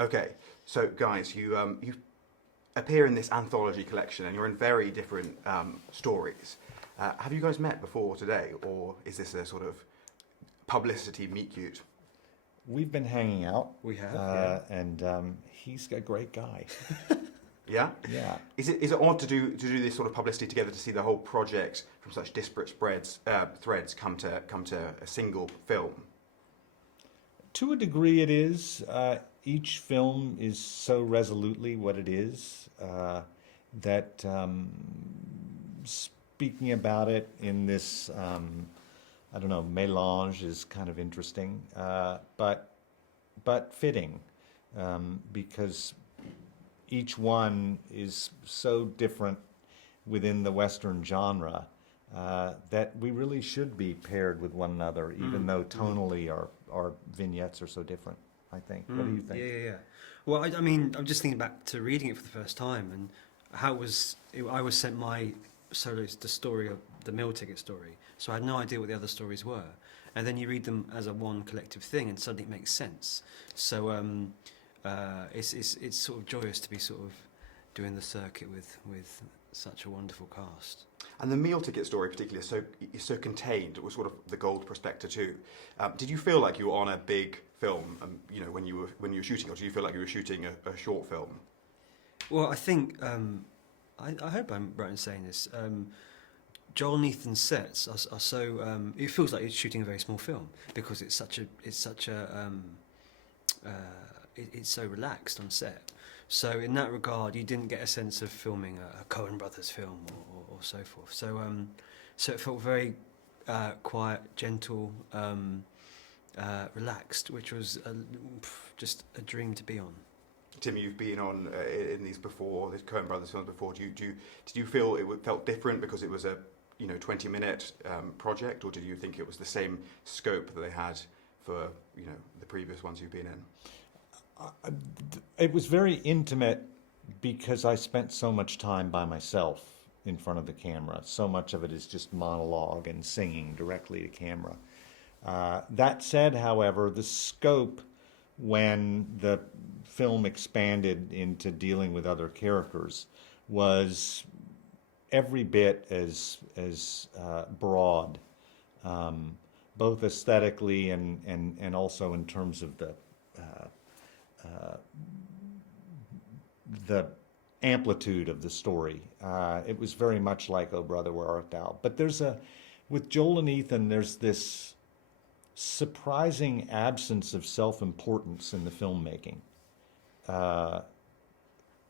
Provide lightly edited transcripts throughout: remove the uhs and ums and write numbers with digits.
Okay, so guys, you appear in this anthology collection, and you're in very different stories. Have you guys met before today, or is this a sort of publicity meet cute? We've been hanging out. We have, yeah. And he's a great guy. Yeah. Yeah. Is it odd to do this sort of publicity together to see the whole project from such disparate threads come to a single film? To a degree, it is. Each film is so resolutely what it is that speaking about it in this, I don't know, mélange is kind of interesting, but fitting because each one is so different within the Western genre that we really should be paired with one another, even though tonally our vignettes are so different, I think. What do you think? Yeah. Well, I mean, I'm just thinking back to reading it for the first time and how I was sent my the story of the meal ticket story, so I had no idea what the other stories were. And then you read them as a one collective thing, and suddenly it makes sense. So it's sort of joyous to be sort of doing the circuit with such a wonderful cast. And the meal ticket story, particularly, is so contained. It was sort of the gold prospector too. Did you feel like you were on a big film, when you were shooting, or do you feel like you were shooting a short film? Well, I think I hope I'm right in saying this. Joel and Ethan's sets are so. It feels like it's shooting a very small film because it's so relaxed on set. So in that regard, you didn't get a sense of filming a Coen Brothers film or so forth. So so it felt very quiet, gentle, relaxed, which was just a dream to be on. Tim, you've been on in these before, the Coen Brothers films before. Did you feel it felt different because it was a 20-minute project, or did you think it was the same scope that they had for the previous ones you've been in? It was very intimate because I spent so much time by myself in front of the camera. So much of it is just monologue and singing directly to camera. That said, however, the scope when the film expanded into dealing with other characters was every bit as broad, both aesthetically and also in terms of the amplitude of the story. It was very much like "Oh Brother, Where Art Thou?" But with Joel and Ethan, there's this surprising absence of self-importance in the filmmaking.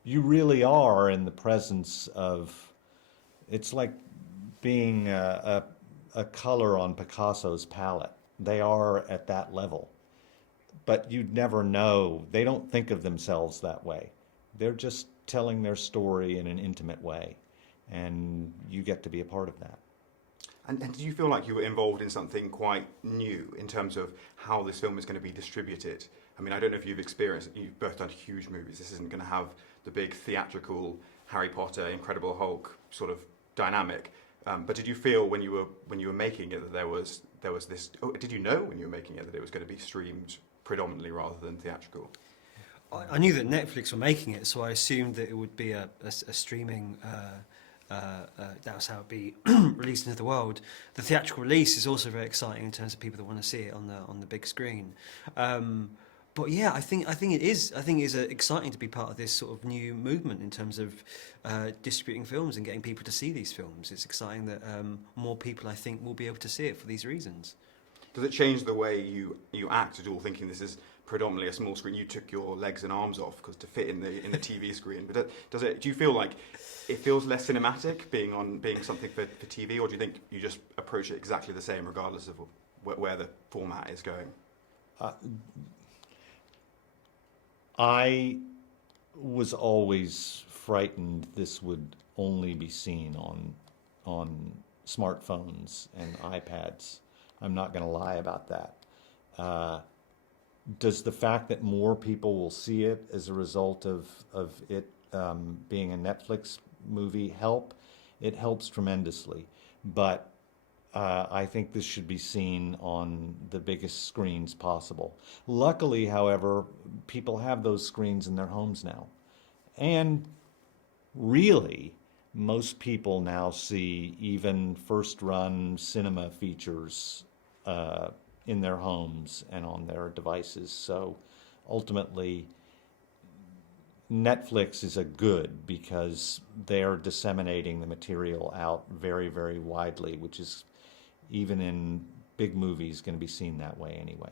You really are in the presence of. It's like being a color on Picasso's palette. They are at that level. But you'd never know. They don't think of themselves that way. They're just telling their story in an intimate way. And you get to be a part of that. And did you feel like you were involved in something quite new in terms of how this film is going to be distributed? I mean, I don't know if you've both done huge movies. This isn't going to have the big theatrical Harry Potter, Incredible Hulk sort of dynamic. But did you feel when you were making it that there was this? Did you know when you were making it that it was going to be streamed predominantly rather than theatrical? I knew that Netflix were making it, so I assumed that it would be a streaming. That was how it would be released into the world. The theatrical release is also very exciting in terms of people that want to see it on the big screen. But yeah, I think it is. I think it is exciting to be part of this sort of new movement in terms of distributing films and getting people to see these films. It's exciting that more people, I think, will be able to see it for these reasons. Does it change the way you act at all, thinking this is predominantly a small screen? You took your legs and arms off because to fit in the TV screen. But do you feel like it feels less cinematic being something for TV, or do you think you just approach it exactly the same regardless of where the format is going? I was always frightened this would only be seen on smartphones and iPads. I'm not going to lie about that. Does the fact that more people will see it as a result of it being a Netflix movie help? It helps tremendously. But I think this should be seen on the biggest screens possible. Luckily, however, people have those screens in their homes now. And really, most people now see even first run cinema features in their homes and on their devices. So ultimately, Netflix is a good because they're disseminating the material out very, very widely, which is even in big movies going to be seen that way anyway.